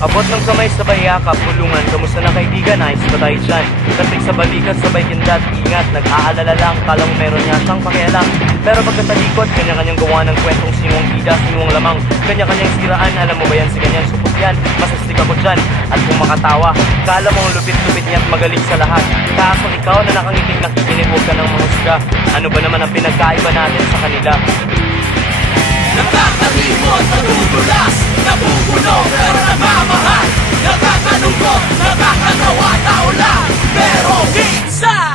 Abot ng kamay sabay yakap, bulungan, kamusta na kaibigan, ayos ba tayo dyan? Katig sa balikat, sabay kindat, ingat, nag-aalala lang, kala mo meron niya siyang pakialam. Pero pagkatalikod, kanya-kanyang gawa ng kwentong sinong bida, sinong lamang, kanya-kanyang siraan, alam mo ba yan si ganyan, supot yan, masastik ako dyan. At kung makatawa, kala mo ang lupit-lupit niya at magaling sa lahat. Kaso ikaw na nakangiting nakikinig, huwag ka ng mahusga. Ano ba naman ang pinagkaiba natin sa kanila? Nakakalimot, nadudulas, nabubuno, pero namamahal. Nakakalungkot, nakakatawa, tao lang, pero minsan